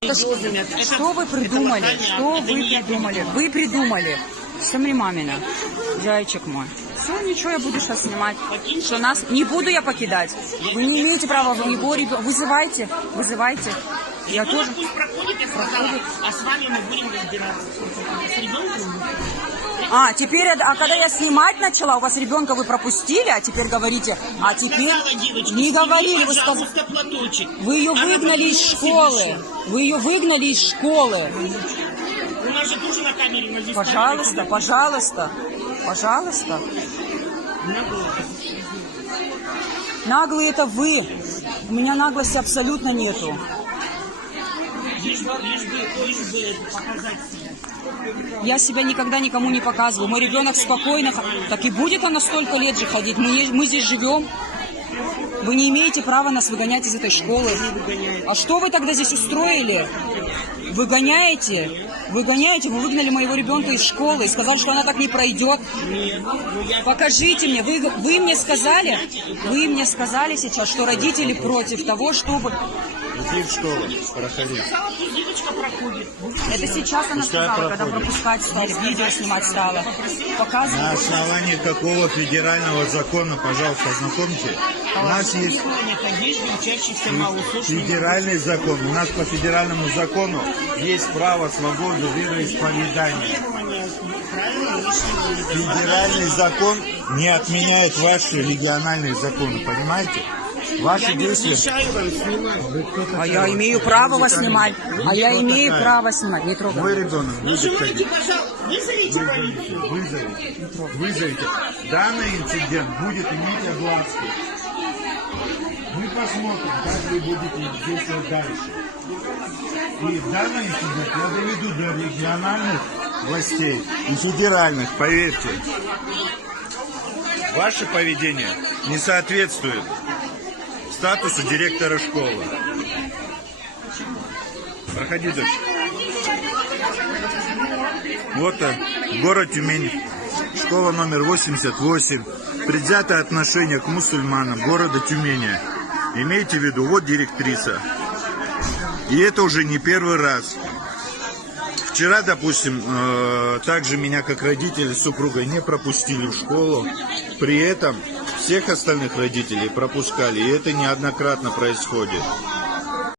Что вы придумали? Что вы придумали? Вы придумали. Смотри, мамина. Зайчик мой. Все, ничего, я буду сейчас снимать. Что нас... Не буду я покидать. Вы не имеете права, вы его вызывайте. Вызывайте. Я тоже... Проходит. А с вами мы будем разбираться. С ребенком? А, теперь, когда я снимать начала, у вас ребенка вы пропустили, а теперь говорите, а теперь не говорили, вы сказали, вы ее выгнали из школы, вы ее выгнали из школы. У нас же тоже на камере. Пожалуйста, пожалуйста, пожалуйста. Наглые это вы, у меня наглости абсолютно нету. Лишь бы показать себя. Я себя никогда никому не показываю. Мой ребенок спокойно... Так и будет она столько лет же ходить. Мы здесь живем. Вы не имеете права нас выгонять из этой школы. А что вы тогда здесь устроили? Выгоняете? Выгоняете? Вы выгнали моего ребенка из школы и сказали, что она так не пройдет. Покажите мне. Вы мне сказали сейчас, что родители против того, чтобы... Иди в школу, проходи. Это сейчас она сказала, когда пропускать стали, видео снимать стала. Показывать. На основании какого федерального закона, пожалуйста, ознакомьте. У нас есть федеральный закон. У нас по федеральному закону есть право свободы вероисповедания. Федеральный закон не отменяет ваши региональные законы, понимаете? Ваши действия... А я имею право вас снимать. А я имею право снимать. Не трогай. Мой ребенок будет ходить. Вызовите. Данный инцидент будет иметь огласку. Мы посмотрим, как вы будете действовать дальше. И данный инцидент я доведу до региональных властей и федеральных, поверьте. Ваше поведение не соответствует статусу директора школы. Проходи, дочь. Вот город Тюмень, школа номер 88. Предвзятое отношение к мусульманам города Тюмени. Имейте в виду, вот директриса. И это уже не первый раз. Вчера, допустим, также меня как родители с супругой не пропустили в школу. При этом всех остальных родителей пропускали. И это неоднократно происходит.